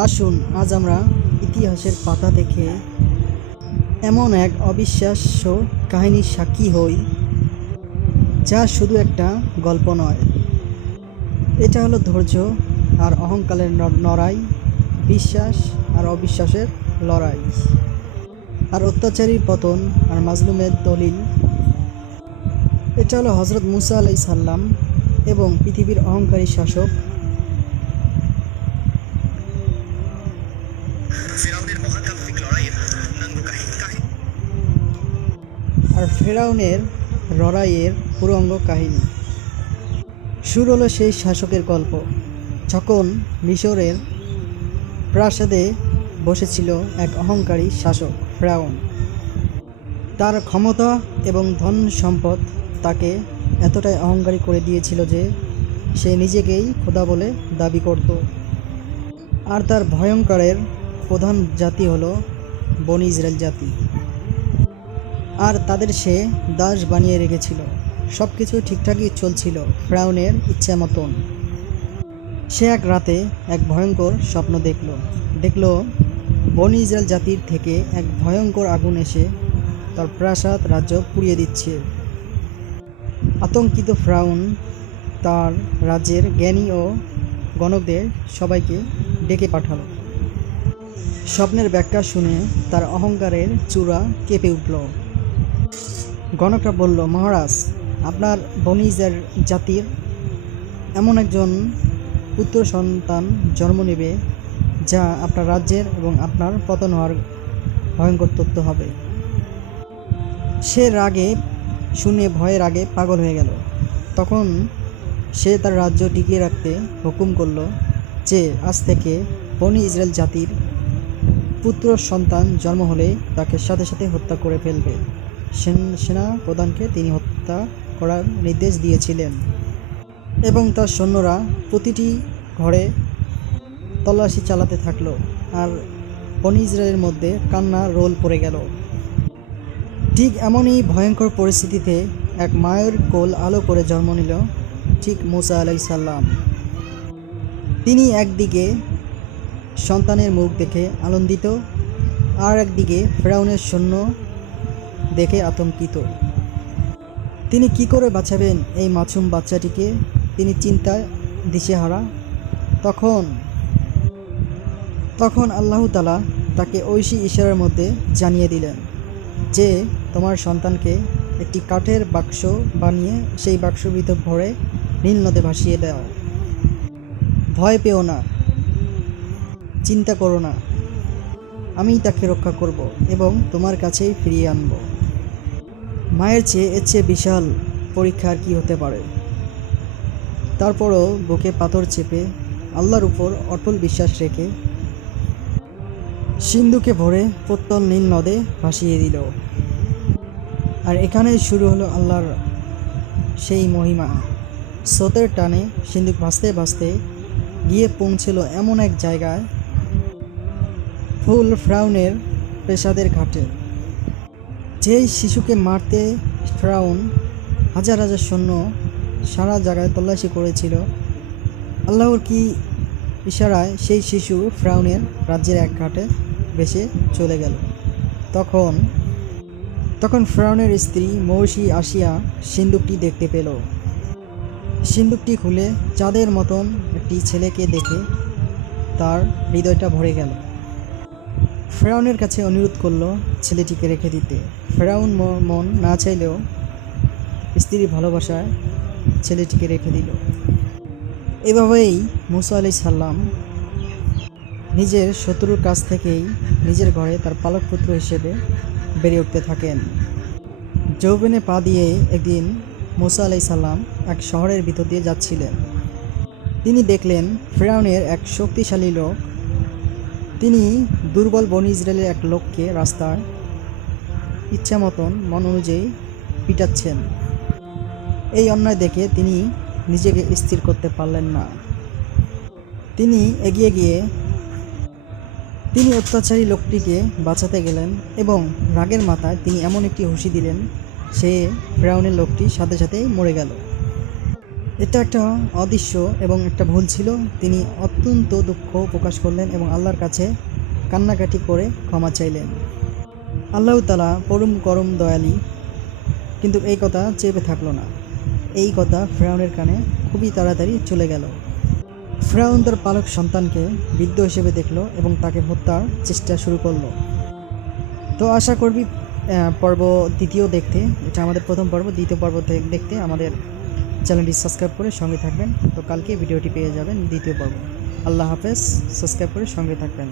আসুন, আজ আমরা ইতিহাসের পাতা দেখে এমন এক অবিশ্বাস্য কাহিনীর সাক্ষী হই, যা শুধু একটা গল্প নয়। এটা হলো ধৈর্য আর অহংকারের ন- লড়াই বিশ্বাস আর অবিশ্বাসের লড়াই। আর অত্যাচারীর পতন আর মাজলুমের দলিল। এটা হলো হজরত মুসা আলাই সাল্লাম এবং পৃথিবীর অহংকারী শাসক আর ফেরাউনের লড়াইয়ের পুরঙ্গ কাহিনী। শুরু হলো সেই শাসকের গল্প, যখন মিশরের প্রাসাদে বসেছিল এক অহংকারী শাসক, ফেরাউন। তার ক্ষমতা এবং ধন সম্পদ তাকে এতটাই অহংকারী করে দিয়েছিল যে সে নিজেকেই খোদা বলে দাবি করত। আর তার ভয়ঙ্করের প্রধান জাতি হলো বনি ইসরায়েল জাতি। আর তাদের সে দাস বানিয়ে রেখেছিল। সব কিছু ঠিকঠাকই চলছিল, ফ্রাউনের ইচ্ছা মতন। সে এক রাতে এক ভয়ঙ্কর স্বপ্ন দেখল। দেখল, বনি ইসরায়েল জাতির থেকে এক ভয়ঙ্কর আগুন এসে তার প্রাসাদ রাজ্য পুড়িয়ে দিচ্ছে। আতঙ্কিত ফ্রাউন তার রাজ্যের জ্ঞানী ও গণকদের সবাইকে ডেকে পাঠালো। স্বপ্নের ব্যাখ্যা শুনে তার অহংকারের চূড়া কেঁপে উঠল। গণকরা বলল, মহারাজ, আপনার বনিজের জাতির এমন একজন পুত্র সন্তান জন্ম নেবে যা আপনার রাজ্যের এবং আপনার পতন হওয়ার ভয়ঙ্কর তথ্য হবে। সে রাগে, শুনে ভয়ের আগে পাগল হয়ে গেল। তখন সে তার রাজ্য টিকিয়ে রাখতে হুকুম করল যে, আজ থেকে বনি ইসরায়েল জাতির পুত্র সন্তান জন্ম হলে তাকে সাথে সাথে হত্যা করে ফেলবে। সেন- প্রধানকে তিনি হত্যা করার নির্দেশ দিয়েছিলেন। এবং তার সৈন্যরা প্রতিটি ঘরে তল্লাশি চালাতে থাকল আর বনি ইসরায়েলের মধ্যে কান্না রোল পড়ে গেল। ঠিক এমনই ভয়ঙ্কর পরিস্থিতিতে এক মায়ের কোল আলো করে জন্ম নিল ঠিক মুসা আলাই সাল্লাম তিনি একদিকে সন্তানের মুখ দেখে আনন্দিত, আর একদিকে ফেরাউনের সৈন্য দেখে আতঙ্কিত। তিনি কি করে বাঁচাবেন এই মাছুম বাচ্চাটিকে? তিনি চিন্তায় দিশেহারা। তখন তখন আল্লাহ তালা তাকে ঐশী ইশারার মধ্যে জানিয়ে দিলেন যে, তোমার সন্তানকে একটি কাঠের বাক্স বানিয়ে সেই ভিতর ভরে নীল নদে ভাসিয়ে দাও। ভয় পেও না। চিন্তা করো না। আমি তাকে রক্ষা করব এবং তোমার কাছেই ফিরিয়ে আনব। মায়ের চেয়ে এর চেয়ে বিশাল পরীক্ষা আর কি হতে পারে? তারপরও বুকে পাথর চেপে আল্লাহর উপর অটল বিশ্বাস রেখে সিন্ধুকে ভরে প্রত্যল নীল নদে ভাসিয়ে দিল। আর এখানেই শুরু হলো আল্লাহর সেই মহিমা। স্রোতের টানে সিন্ধুক ভাসতে ভাসতে গিয়ে পৌঁছল এমন এক জায়গায় ফুল ফ্রাউনের পেশাদের ঘাটে। যেই শিশুকে মারতে ফ্রাউন হাজার হাজার সৈন্য সারা জায়গায় তল্লাশি করেছিল, আল্লাহর কি ইশারায় সেই শিশু ফ্রাউনের রাজ্যের এক ঘাটে ভেসে চলে গেল। তখন তখন ফ্রাউনের স্ত্রী মৌসি আসিয়া সিন্দুকটি দেখতে পেল। সিন্দুকটি খুলে চাঁদের মতন একটি ছেলেকে দেখে তার হৃদয়টা ভরে গেল। ফেরাউনের কাছে অনুরোধ করল ছেলেটিকে রেখে দিতে। ফেরাউন মন না চাইলেও স্ত্রীর ভালোবাসায় ছেলেটিকে রেখে দিল। এভাবেই মুসা আলি সাল্লাম নিজের শত্রুর কাছ থেকেই নিজের ঘরে তার পালক পুত্র হিসেবে বেড়ে উঠতে থাকেন। যৌবনে পা দিয়ে একদিন মুসা আলাই সাল্লাম এক শহরের ভিতর দিয়ে যাচ্ছিলেন। তিনি দেখলেন ফেরাউনের এক শক্তিশালী লোক। তিনি দুর্বল বনি ইসরায়েলের এক লোককে রাস্তার ইচ্ছা মতন মন অনুযায়ী পিটাচ্ছেন। এই অন্যায় দেখে তিনি নিজেকে স্থির করতে পারলেন না। তিনি এগিয়ে গিয়ে তিনি অত্যাচারী লোকটিকে বাঁচাতে গেলেন এবং রাগের মাথায় তিনি এমন একটি হুঁশি দিলেন, সে ফ্রাউনের লোকটি সাথে সাথেই মরে গেল। এটা একটা অদৃশ্য এবং একটা ভুল ছিল। তিনি অত্যন্ত দুঃখ প্রকাশ করলেন এবং আল্লাহর কাছে কান্নাকাটি করে ক্ষমা চাইলেন। আল্লাহ তালা পরম করম দয়ালি, কিন্তু এই কথা চেপে থাকল না। এই কথা ফ্রাউনের কানে খুবই তাড়াতাড়ি চলে গেল। ফ্রাউন তার পালক সন্তানকে বৃদ্ধ হিসেবে দেখল এবং তাকে হত্যার চেষ্টা শুরু করল। তো আশা করবি পর্ব দ্বিতীয় দেখতে, এটা আমাদের প্রথম পর্ব, দ্বিতীয় পর্ব দেখতে আমাদের চ্যানেলটি সাবস্ক্রাইব করে সঙ্গে থাকবেন। তো কালকে ভিডিওটি পেয়ে যাবেন দ্বিতীয় পর্ব। আল্লাহ হাফেজ, সাবস্ক্রাইব করে সঙ্গে থাকবেন।